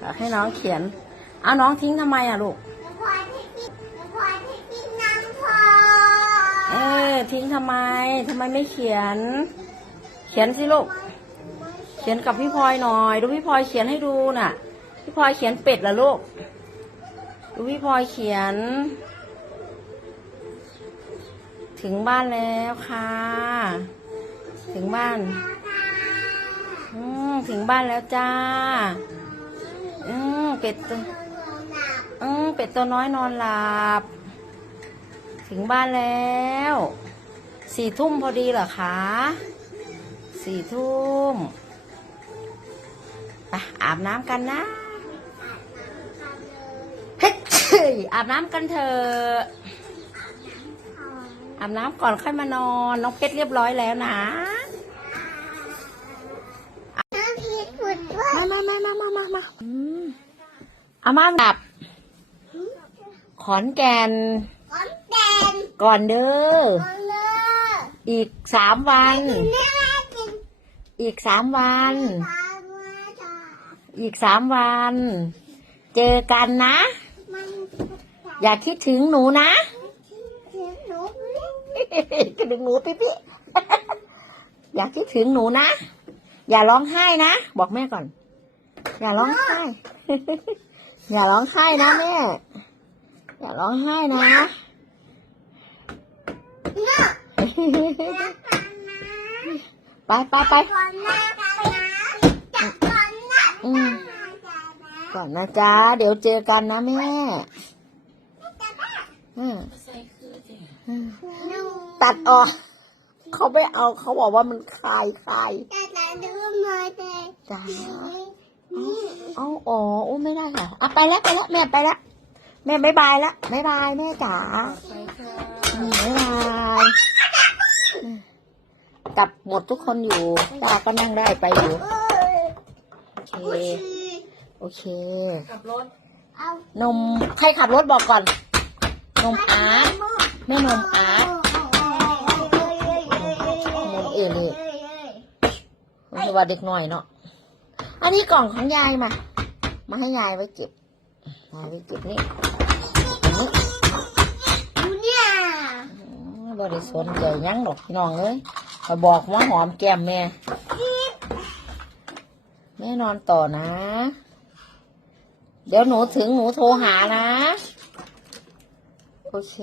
บอกให้น้องเขียน เอาน้องทิ้งทำไมอะลูกแล้วพอที่กินแล้วพอที่กินน้ำพอเออทิ้งทำไมทำไมไม่เขียน เขียนสิลูก เขียนกับพี่พลอยหน่อย ดูพี่พลอยเขียนให้ดูน่ะ พี่พลอยเขียนเป็ดเหรอลูก ดูพี่พลอยเขียน ถึงบ้านแล้วค่ะ ถึงบ้าน อืมถึงบ้านแล้วจ้า อืมเป็ดตัวอืมเป็ดตัวน้อยนอนหลับ ถึงบ้านแล้ว สี่ทุ่มพอดีเหรอคะ สี่ทุ่มไปอาบน้ำกันนะเฮ้ยอาบน้ำกันเถอะ อาบน้ำก่อนค่อยมานอน น้องเพชรเรียบร้อยแล้วนะน้ำพริกขุดด้วยมามามามามามาอืมอามาดับ ขอนแก่นก้อนแดงก่อนเด้อก้อนเลออีกสามวันแม่กินอีกสามวันปลาเมื่อจ้าอีกสามวัน เจอกันนะมันอย่าคิดถึงหนูนะถึงหนู คิดถึงหนูปิ๊ปิ๊อย่าคิดถึงหนูนะ อย่าร้องไห้นะ บอกแม่ก่อน อย่าร้องไห้ อย่าร้องไห้นะแม่ อย่าร้องไห้นะไปไปไปก่อนนะจับก่อนหน้าอืมจ้านะก่อนนะจ๊ะ เดี๋ยวเจอกันนะแม่ อืม ตัดออก เขาไม่เอาเขาบอกว่ามันคายคายจะจะดูมาแต่จ้านี่เอาอ๋อโอ้ไม่ได้ค่ะอะไปแล้วไปแล้วแม่ไปแล้วแม่บายบายแล้วบายบายแม่จ๋าอืมบายบายอืมกลับหมดทุกคนอยู่ตาก็นั่งได้ไปอยู่โอเคโอเคขับรถเอานมใครขับรถบอกก่อน นมอาร์ตแม่นมอาร์ตนมเอลี่มันจะว่าเด็กหน่อยเนาะ อันนี้กล่องของยายมา มาให้ยายไว้เก็บ ยายไว้เก็บนี่อันนี้ดูเนี่ยอืมบริสนใจหยังดอกพี่น้องเอ้ยมาบอกว่าหอมแก้มแม่ แม่นอนต่อนะ เดี๋ยวหนูถึงหนูโทรหานะ โอเค